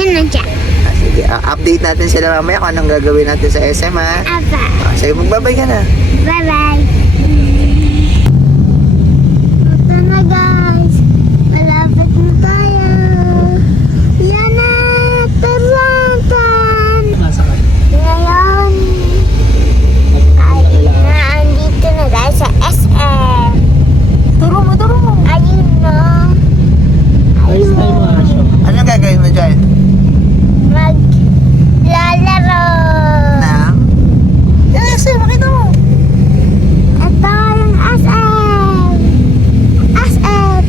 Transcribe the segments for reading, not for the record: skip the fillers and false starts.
Yan na dyan. Sige, update natin sila mamaya kung anong gagawin natin sa SM, ha? Apa. Sige, magbabay ka na. Bye-bye. Ito na guys. Malapit na tayo. Yan na. Tarantan. Ngayon ay naandito na tayo sa SM. Turo mo. Ayun na. Ayun. Anong gagawin mo dyan? Maglalaro. Na? Yan, SM, makita mo. Ito yung SM. SM.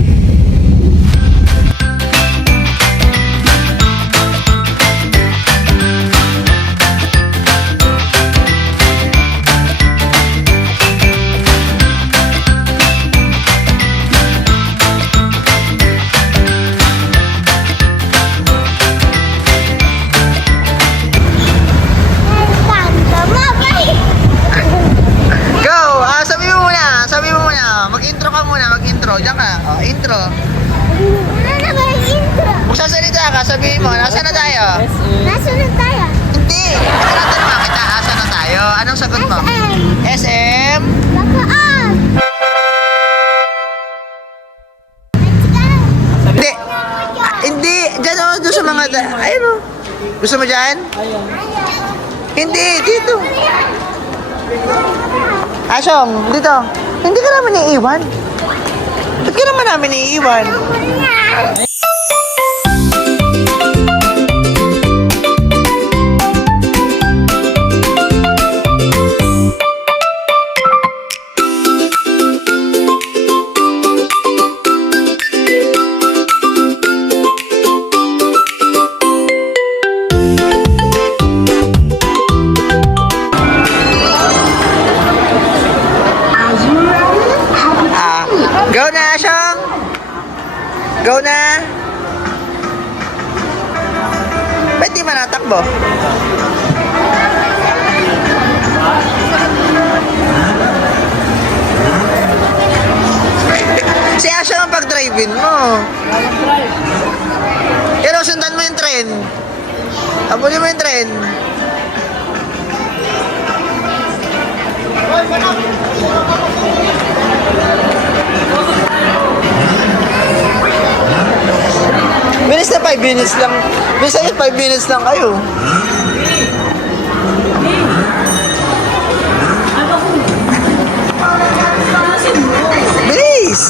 Go! Sabi mo muna. Mag-intro ka muna, mag-intro. Diyan ka. Oh, intro. Ano na ba yung intro? Kung sasalita ka, sabihin mo, nasa na tayo? Nasunod tayo. Hindi. Tinatanong kita, asa na tayo? Anong sagot mo? SM. SM? Bakaan. Let's go. Hindi. Hindi. Diyan o, doon sa mga... Ayun o. Gusto mo dyan? Hindi, dito. Asyong, dito. Hindi ka naman iiwan. Ba't ka naman namin iiwan? Go na, Asyong! Go na! Ba't di man natakbo? Si Asyong ang pag-drive-in mo. Pero sundan mo yung tren. Abulin mo yung tren. Bilis na 5 minutes lang. Bilis na 5 minutes lang kayo. Bilis!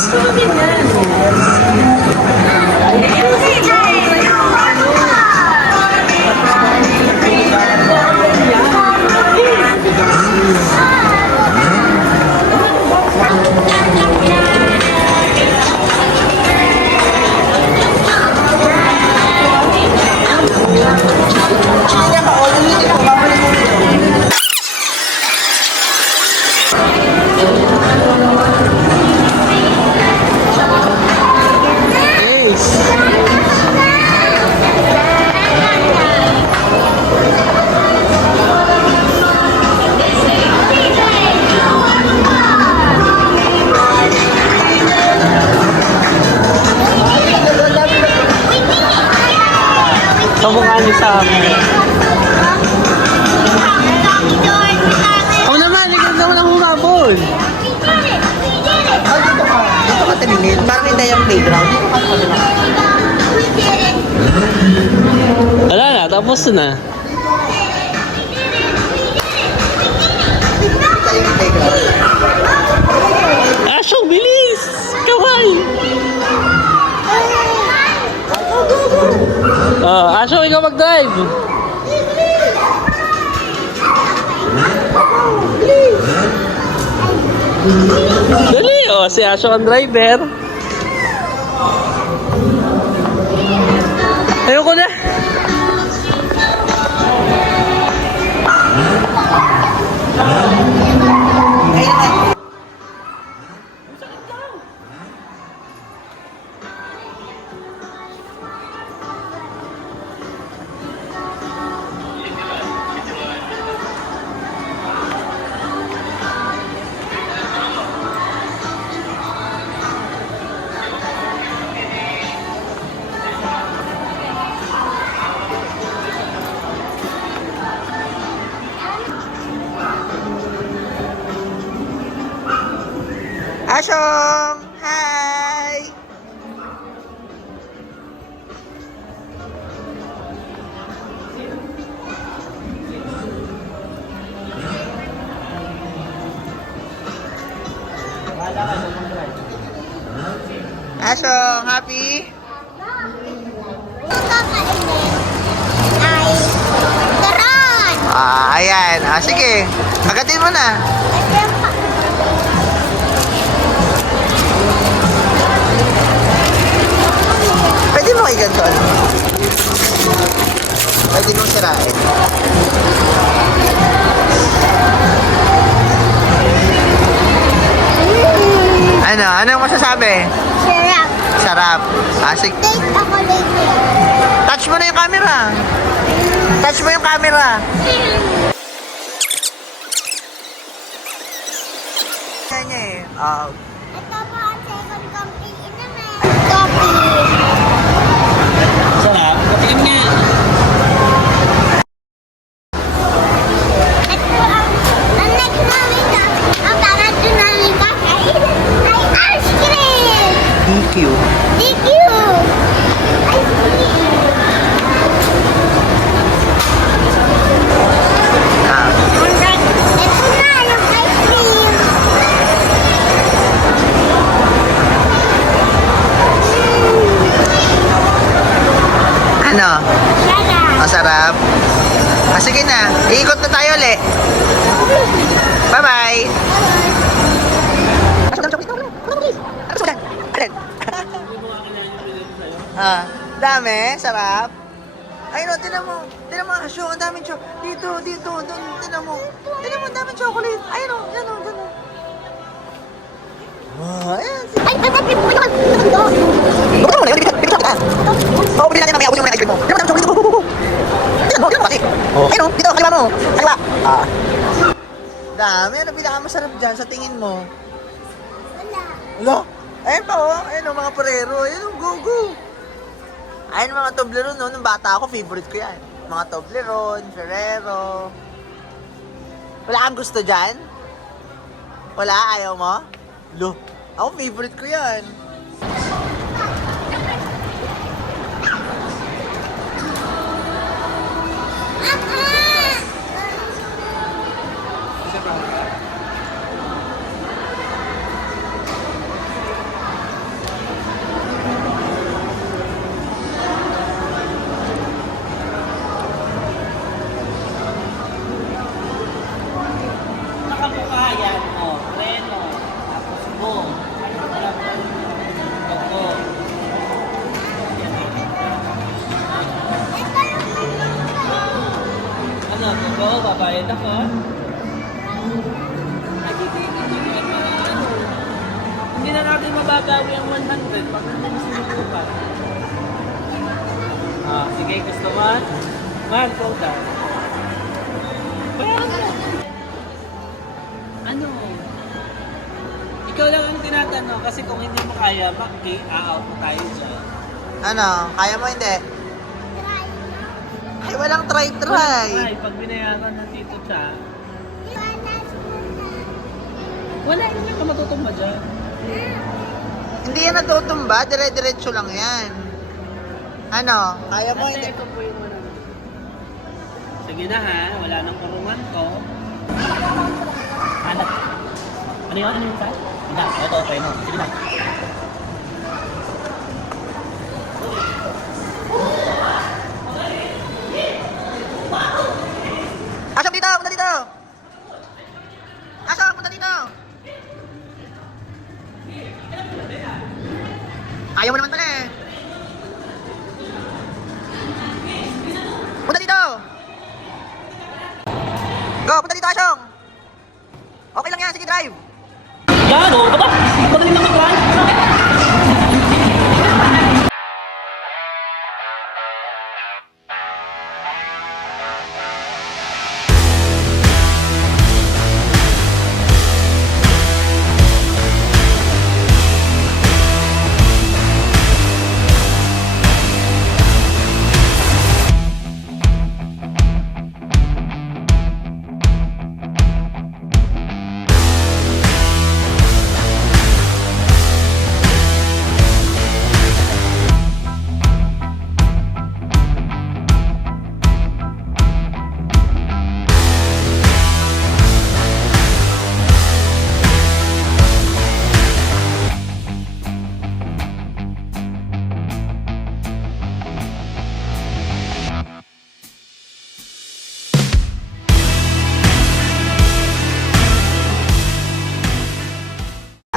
Kamukha niyo sa amin. Ako naman, ikaw naman ang humabol. Dito ka tumingin. Parang hindi yung playground. Wala na, tapos na. Dito yung playground. Asyong, bilis! Kawal! Asyong, ikaw mag-drive. Dali, si Asyong ang driver. Ayoko na. Asyong! Hi! Asyong, happy? Ang kakainin ay karon. Ayan. Sige. Agatin mo na. Ito yung Pwede mo iganto, ano? Pwede mong sirain. Ano? Anong masasabi? sarap. Sarap. Sige. Take ako later. Touch mo na yung camera. Touch mo yung camera. Yan niya eh. Ito po ang second coffee naman. Coffee. Sarap. Patingin nga. Ito ang next namin na ang pangatlo namin kakain ay ice cream. DQ. DQ. Ice cream. Ito na yung ice cream. Ano? Sarap. Masarap. Sige na. Iikot na tayo ulit. Bye-bye. Dami. Sarap. Ay no, tinan mo. Tinan mo, Asyo. Ang daming chocolate. Dito, doon. Tinan mo. Tinan mo, ang daming chocolate. Ayun o, yan o. Ayan. Ay, bakit mo ito? Buksan mo na yun. Bibigyan kita. Oo, bili natin mamaya. Ubusin mo na ice cream mo. Tinan mo, ang daming chocolate. Tinan mo kasi. Ayun o, dito, kaliwa mo. Kaliwa. Dami. Ano pinakamasarap dyan sa tingin mo? Wala. Wala. Ayun pa oh. Ayun o, mga parero. Ayun o, go. Ayun mga Toblerone, no? Nung bata ako, favorite ko yan. Mga Toblerone, Ferrero. Wala kang gusto dyan? Wala? Ayaw mo? Lo, ako favorite ko yan. Nakamukha yan. O, Reno. Tapos boom. Coco. Ano, Coco? Babayad ako? Ay, hindi na natin mabagawi ang 100 pag hindi sinubo pa. Sige, gusto mo? Man, go down. Bayaran mo. Ano? Ikaw lang ang tinatanong kasi kung hindi mo kaya, out mo tayo dyan. Ano? Kaya mo hindi? Try. Ay, walang try. Ay, pag binayaran ng Tito Cha, wala, hindi ka matutumba dyan. Hindi yan natutumba. Dire-diretso lang yan. Ano? Kaya mo hindi? Ito po yung muna. Sige na ha, wala nang kurungan to. Ano? Ano yun? Ano yun pa? Hindi, ito, okay no. Sige na. Asok dito! Punta dito! Asok! Punta dito! Ayaw mo naman pala eh. Punta dito! Go! Punta dito, Asyong! Okay lang yan. Sige, drive! Gano? Aba! Madaling makakwan!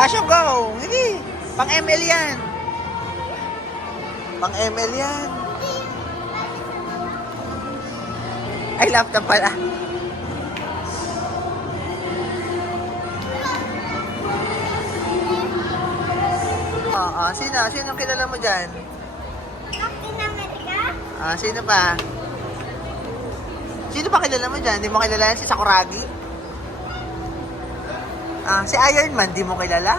Asyo, go! Sige! Pang ML yan! Pang ML yan! Ay, laptop pala. Oo, sino? Sino ang kilala mo dyan? Captain America? Sino pa? Sino pa kilala mo dyan? Di mo kilala yan? Si Sakuragi? Si Iron Man, di mo kilala?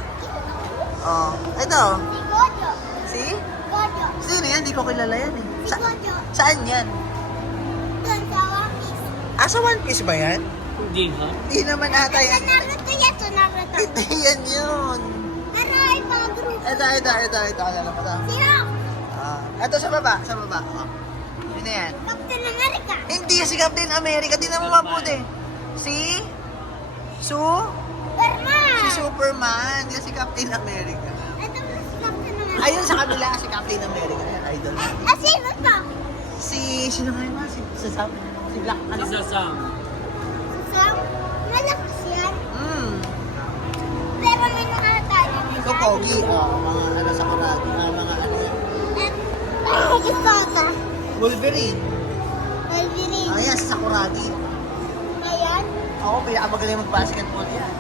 Ito. Si Gojo. Si? Gojo. Sino yan? Di ko kilala yan eh. Si Gojo. Saan yan? Doon sa One Piece. Sa One Piece ba yan? Hindi ha? Di naman ata Sa yan. Naruto yan, sa Naruto. Hindi yan yun. Ano ay mga grupo? Ito. Alam ko to. Si Rock. Ito sa baba. Sino yan? Captain America. Hindi si Captain America. Di naman mabuti. Si? Superman. Si Superman. Di si Captain America. Ito mo si Captain America. Ayun sa kabila si Captain America. Idol. Sino to? Sino nga yun? Si Sam? Si Black. Ano? Isa Sam. Sam? Malakas yan. Pero may nakatayo na So, Pogi. Mga ano sa karate. Mga ano yan. Ay, gusto ka. Wolverine. Wolverine. Yes, Sakuragi. Ayan. Ako, pinakamagaling mag-basketball yan.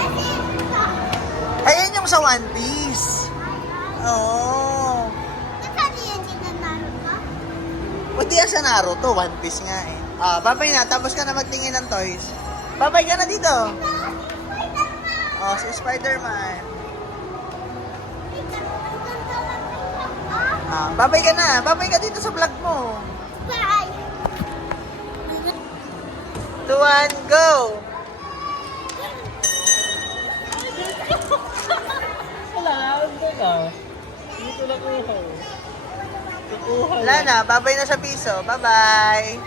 Kasi ito. Ayan yung sa One Piece. Oo. Nasaan yan si Naruto? Pwede yan sa Naruto. One Piece nga eh. Babay na. Tapos ka na magtingin ng toys. Babay ka na dito. Si Spider-Man. Babay ka na. Babay ka dito sa vlog mo. Bye. 2, 1, go! Wala, hindi ka. Hindi ko nakuha. Nakuha. Wala na. Babay na sa piso. Bye-bye.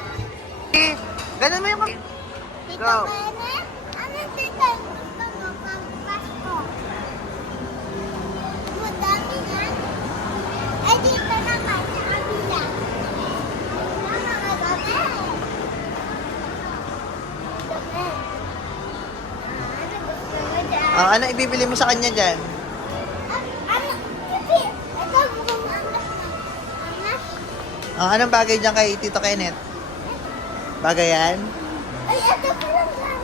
Ganun mo yung... Tito Go. Bene? Ano tito? Gusto mo pang Pasko? Madami yan. Ay, dito naman sa kabila. Mama, madami. Ano gusto mo dyan? Ano ibibili mo sa kanya dyan? Ano? Kasi, ito mukhang anak. Anak? Anong bagay dyan kay Tito Kenneth? Bagay yan? Ay, ito pala lang.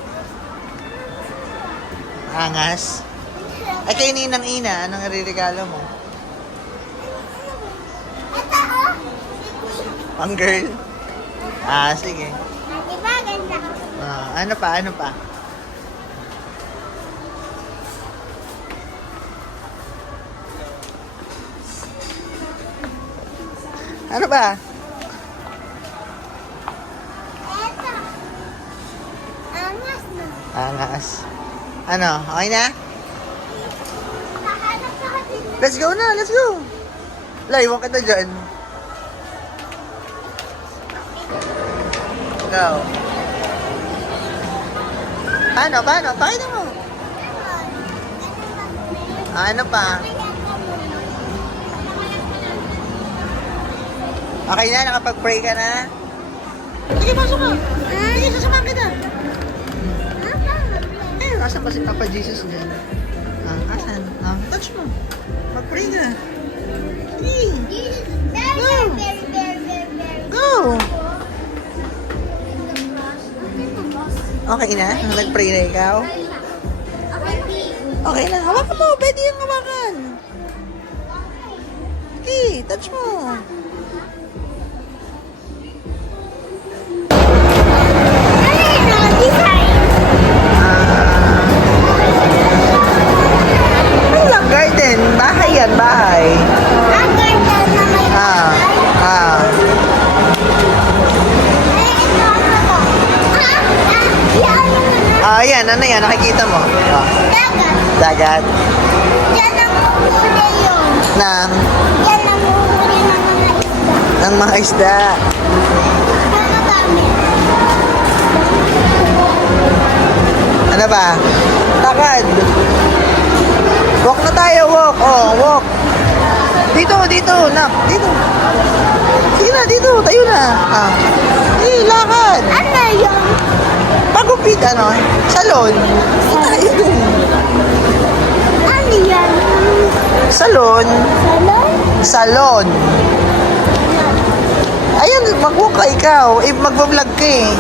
Angas? Ay, kay Ninang Ina, anong iriregalo mo? Ito, oh. Pang girl? Sige. Diba, ganda? Ano pa? Ano ba? Ito. Angas na. Angas. Ano? Okay na? Nahanap ako dito. Let's go na, let's go! Laiwan kita dyan. Go. Paano? Pakita mo. Ano pa? Okay na, nakapag-pray ka na? Sige, pasok ka. Sige, sasamahan kita. Asan ba si Papa Jesus dyan? Asan? Touch mo. Mag-pray ka. Sige. Go! Okay na? Nag-pray na ikaw? Okay na. Hawakan mo. Pwede yung hawakan. Okay, touch mo. Ano lang, garden. Bahay yan, bahay. Yan, ano yan? Nakikita mo? Dagat. Yan ang uhuli yun. Ng Yan ang uhuli ng mga isda. mga isda. Ang dami. Ano ba? Takad. Walk na tayo, walk. Walk. Dito, nak. Dito. Sige na, dito. Tayo na. Lakad. Ano yun? Pagupit. David, ano? Salon. Tayo dun. Ano yan? Salon. Salon? Salon. Ayun, mag-walk ka ikaw. Eh, mag-vlog ka eh.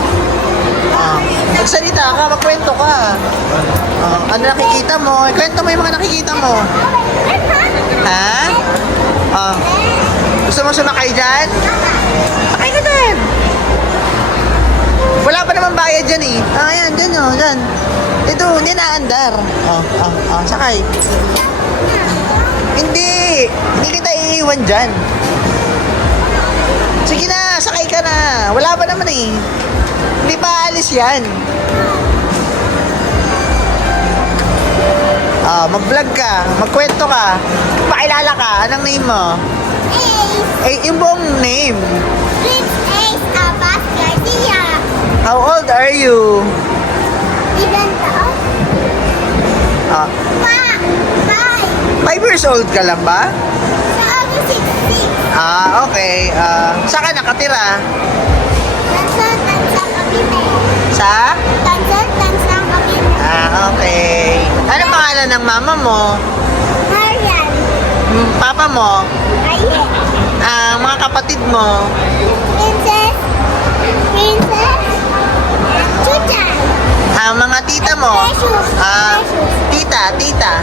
Magsalita ka, magkwento ka. Ano nakikita mo? Kwento mo yung mga nakikita mo. Ha? Gusto mo sumakay dyan? Sakay ka dyan. Wala pa naman bayad dyan eh. Ayan, dyan o, dyan. Ito, hindi naandar. Sakay. Hindi kita iiwan dyan. Sige na, sakay ka na. Wala pa naman eh. Hindi pa alis yan. Mag-vlog ka, magkwento ka. Pakilala ka, anong name mo? Ace. Yung buong name. Prince Ace Abbas Garcia. How old are you? Ilan taon? Ah, 5. 5 years old ka lang ba? Sa August 16. Okay. Saan ka nakatira? Tansang Cavite. Sa? Tansang Cavite. Okay. Ano pangalan ng mama mo? Marian. Papa mo? Aye. Mga kapatid mo? Princess. Chuchan. Mga tita mo? Precious. Tita.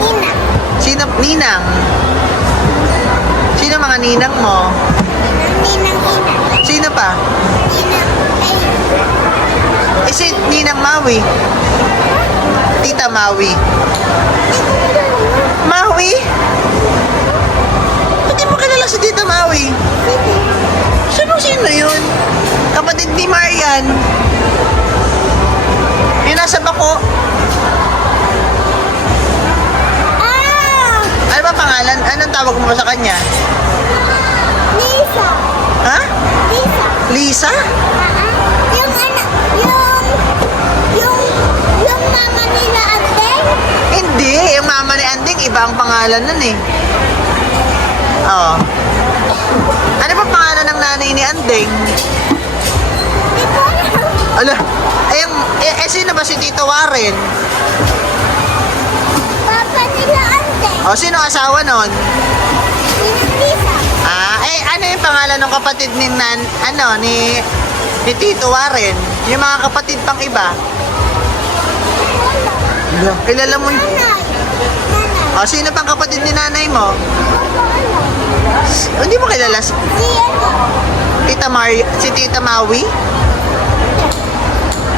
Ninang. Sino? Ninang? Sino mga ninang mo? Ninang. Sino pa? Ninang. Ay. Si Ninang Maui. Tita Maui. Maui? Hindi mo kilala si Tita Maui? Sino yun? Kapatid ni Marian. Yung nasa bako. Ano ba pangalan? Anong tawag mo sa kanya? Lisa. Ha? Lisa. Lisa? Yung anak, yung mama nila Andeng. Hindi. Yung mama ni Anding, iba ang pangalan nun eh. Oo. Ano ba pangalan ng nanay ni Anding? Di ko alam. Ala, sino ba si Tito Warren? Papa nila Andeng. Sino asawa nun? Lisa. Ano yung pangalan ng kapatid ni Tito Warren? Yung mga kapatid pang iba? Kilala mo yun? Nanay. Sino pang kapatid ni nanay mo? Papa alam. Hindi mo kilala si Si Tita Maui?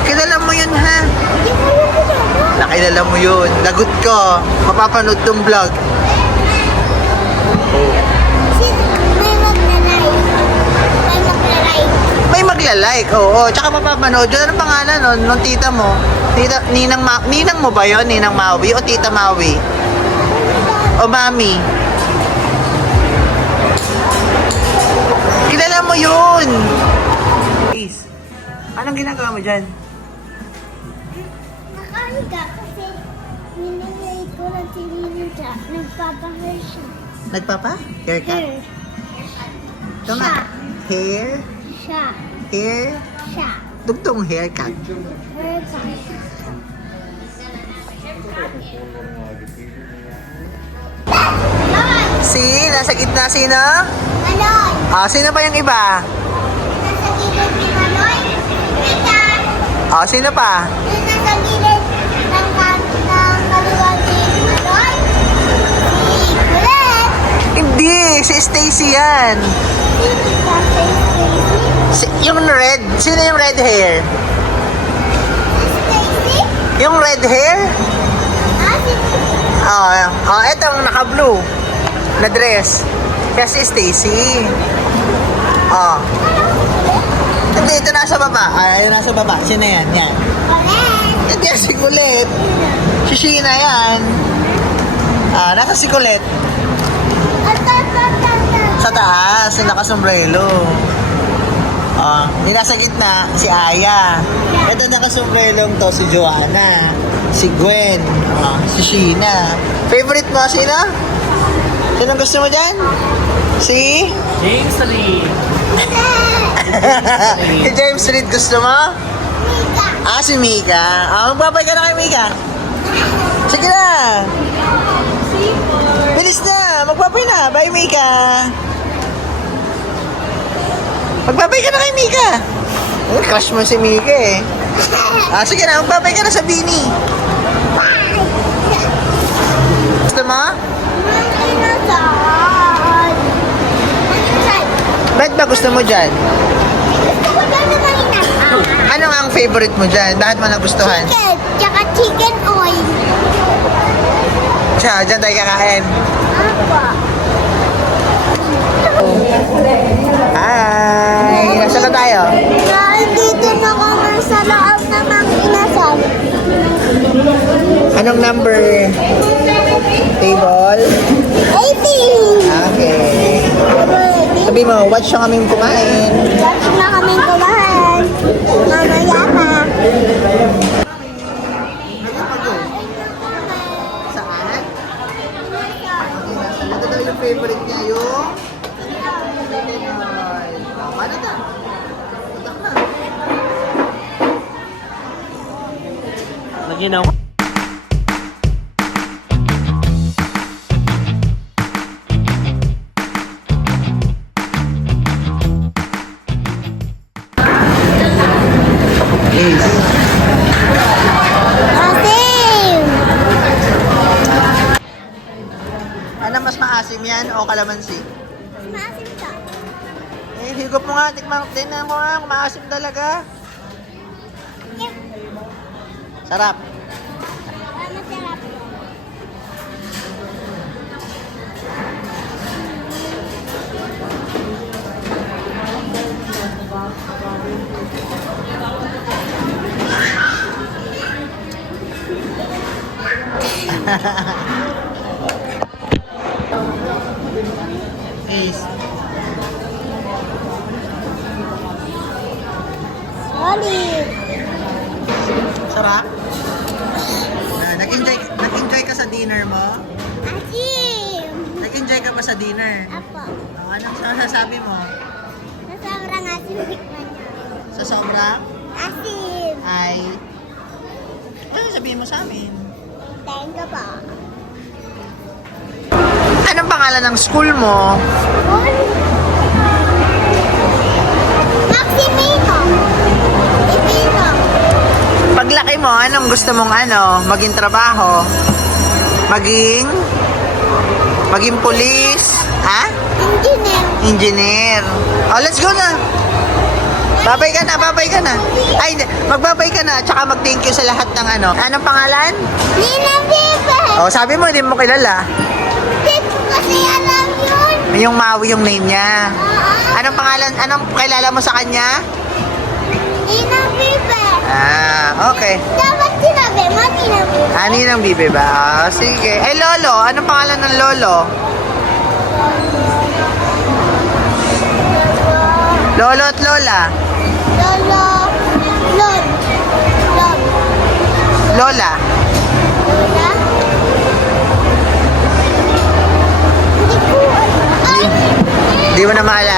Kilala mo yun ha? Di ko alam. Nakilala mo yun. Lagot ko. Mapapanood tong vlog. May maglalay. May magla-like, oo. Tsaka mapapanood yun. Anong pangalan nun? Nung tita mo? Ninang mo ba yun? Ninang Maui o Tita Maui? O Mami? Kilala mo yun! Ace, anong ginagawa mo dyan? Nakahiga kasi nilagay ko ng siya. Nagpapahair siya. Nagpapa? Haircut? Hair. Ito nga. Hair? Siya. Hair? Siya. Dugtong haircut. Haircut. Nasa gitna sino? Malon. Sino pa yung iba? Nasa gilid ni Maloy. Rita. Sino pa? Yung nasa gilid ng kaluwag ni Maloy. Si Colette. Hindi, si Stacy yan. Sino ka sa Stacy? Yung red, sino yung red hair? Stacy? Yung red hair? Si Etong naka-blue na dress. Kaya si Stacy. Hindi, ito nasa baba. Yung nasa baba. Sino yan? Yan. Colette. Hindi, si Colette. Si Sheena yan. Nasa si Colette. Sa taas, yung nakasombrelo. Yung nasa gitna, si Aya. Ito nakasombrelong to, si Joanna. Si Gwen. Si Sheena. Favorite mo, sino? Sino gusto mo dyan? Si? James Lee. Si James Reid gusto mo? Mika. Ah, si Mika. Magbabay ka na kay Mika. Sige na. Bilis na. Magbabay na. Bye, Mika. Magbabay ka na kay Mika. Crush mo si Mika eh. Sige na. Magbabay ka na sa Bini. Gusto mo? Dinosaur. Dinosaur. Ba't ba gusto mo dyan? Gusto ko daw na dinosaur. Ano ang favorite mo dyan? Bakit mo nagustuhan? Chicken. Tsaka chicken oil. Siya, dyan tayo kakain. Apa? Hi! Nasaan na tayo? Nandito na kami sa loob ng mga inasal. Anong number? Table? 18. Okay. Sabi mo, watch nyo kaming kumain. Watch na kami kumain. Mamaya pa. Saan? Ito daw yung favorite niya, yung... Paano na? Tatak na. Lagyan ako. Asim. Ano mas maasim yan o kalamansi? Maasim ka. Higop mo nga, tingnan ko nga kung maasim talaga. Sarap. Masarap. Ace. Solid. Sarap? Nag-enjoy ka sa dinner mo? Asim. Nag-enjoy ka ba sa dinner? Apo. Anong sasabi mo? Sa sobrang asim tikman niya. Sa sobrang Asim. ay... Ano sabihin mo sa amin? Thank you po. Anong pangalan ng school mo? Maximino. Ipino. Paglaki mo, anong gusto mong maging trabaho? Maging police? Ha? Engineer. Engineer. Oh, let's go na. Babay ka na. Ay, magbabay ka na. Tsaka mag-thank you sa lahat ng Anong pangalan? Nina Bibe. Oh, sabi mo, hindi mo kilala. Hindi ko kasi alam yun. Yung Maui yung name niya. Anong pangalan? Anong kilala mo sa kanya? Nina Bibe. Okay. Dapat sinabi mo, Nina Bibe. Ani ng bibe ba? Sige. Eh, Lolo. Anong pangalan ng Lolo? Lolo at Lola. Lolo. Lon. Lon. Lola. Lola. Hindi ko alam. Ay, Di mo na maalala.